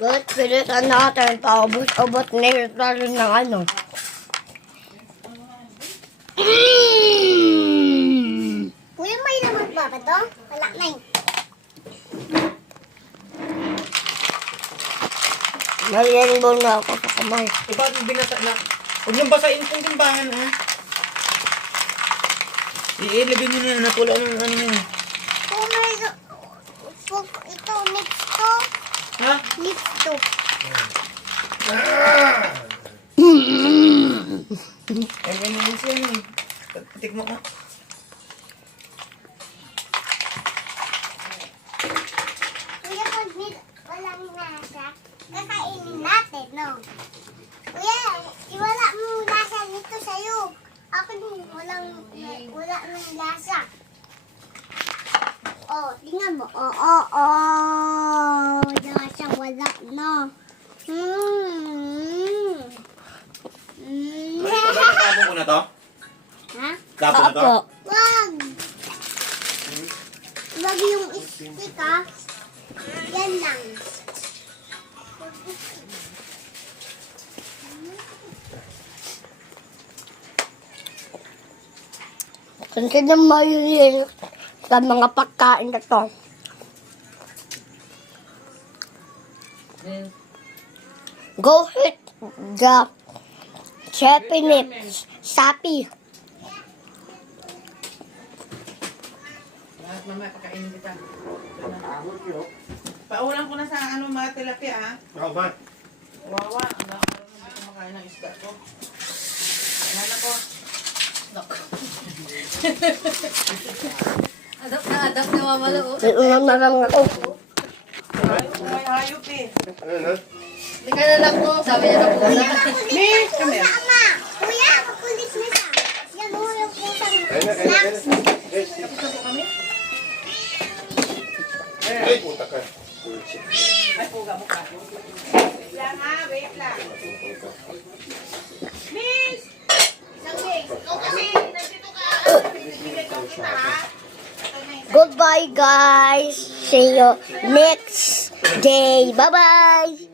But pilitan natin paubos-ubos na yung talo ng ano. Kuya, may laman ba to? Wala na eh. Nalilibol na ako sa kamay. Eh, bakit binasa na? Huwag niyong basain kung timbangan, ha? Iilagay niyo na napula ng ano niya. Kung may... Ito, next to. Ha? Next to. Ay, ganyan siya eh. Tikmo ko. Kuya, pag walang nasa, kakainin natin, no? Kuya, iwala mo yung lasa nito sa'yo. Ako din, wala nang lasa. Oh, tingnan mo. Lasa wala na. Ay, ito ba tatapon ko na to? Ha? Tapon na to? Opo. Wag! Wag yung stick, ha? Yan lang. Kasi naman yun sa mga pagkain na to. Go hit the Japanese sapi. Lahat mamaya pagkainin kita. Paulan ko na sa ano mga tilapia, ha? Oo ba? Wawa, ang nakakaroon na kumakain ng isda ko. Ayan ako. Adapt na mamalo. Iulam na lang ako. May hayop eh. Ano na? Hindi ka na lang po. Sabi niya na po. Miss, come here. Tama! Kuya, makulit na siya. Yan mo yung pusang Kaya na, kaya na. Tapos na po kami? Ay, puta ka. Bullshit. Ay, puga mo ka. Wait lang ha, wait lang. Miss! Isang wait. Ikaw kasi, nandito ka. Bibigay ko kita ha. Goodbye guys. See you next day. Bye-bye.